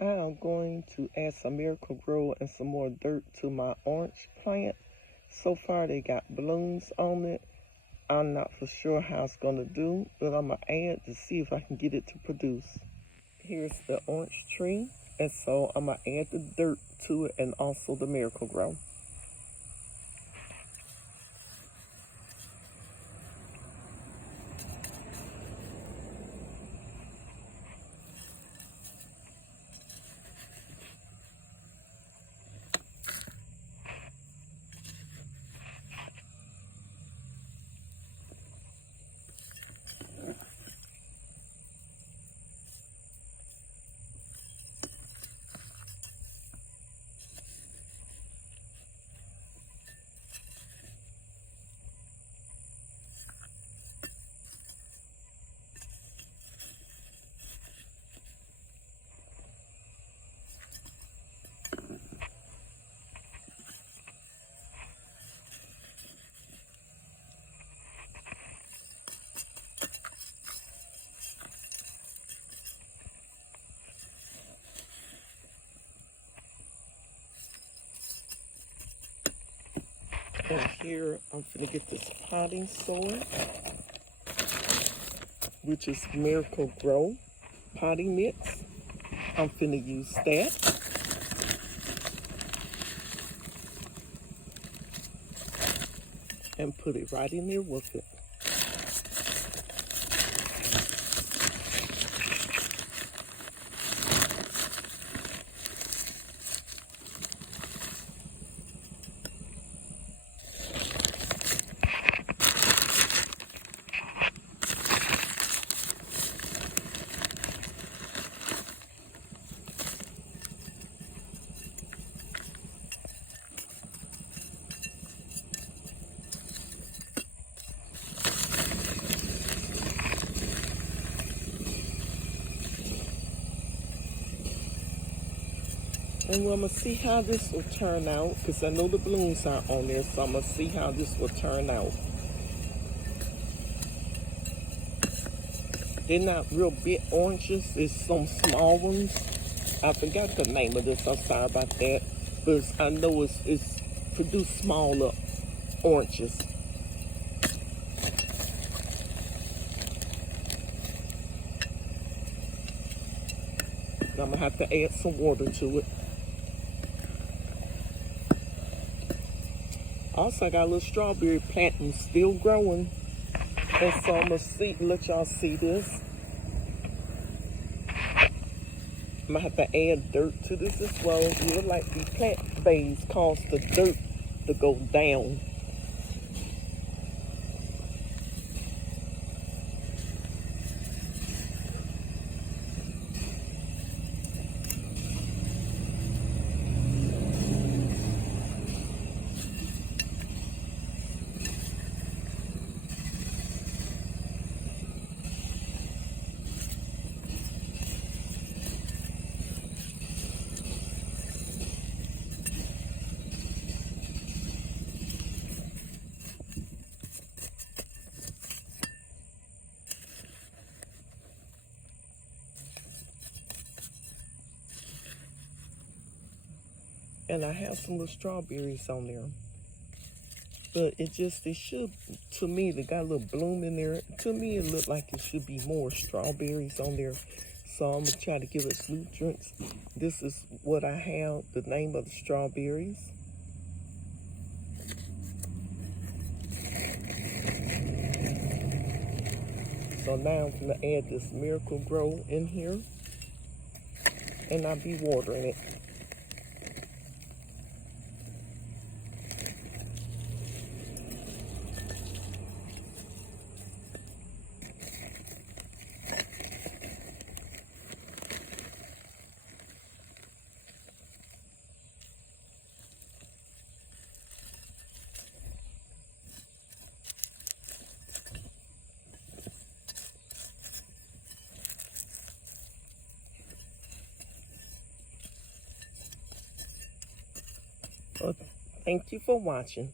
I am going to add some Miracle-Gro and some more dirt to my orange plant. So far they got blooms on it. I'm not for sure how it's going to do, but I'm going to add to see if I can get it to produce. Here's the orange tree, and so I'm going to add the dirt to it and also the Miracle-Gro. And here I'm finna get this potting soil, which is Miracle-Gro potting mix. I'm finna use that. And put it right in there with it. And I'm going to see how this will turn out, because I know the blooms are on there, so I'm going to see how this will turn out. They're not real big oranges, there's some small ones. I forgot the name of this, I'm sorry about that. But I know it's produced smaller oranges. I'm going to have to add some water to it. Also, I got a little strawberry planting still growing. And so I'm going to let y'all see this. I'm going to have to add dirt to this as well. You look like the plant base cause the dirt to go down. And I have some little strawberries on there. But it should, to me, they got a little bloom in there. To me, it looked like it should be more strawberries on there. So I'm going to try to give it nutrients. This is what I have, the name of the strawberries. So now I'm going to add this Miracle-Gro in here. And I'll be watering it. Well, thank you for watching.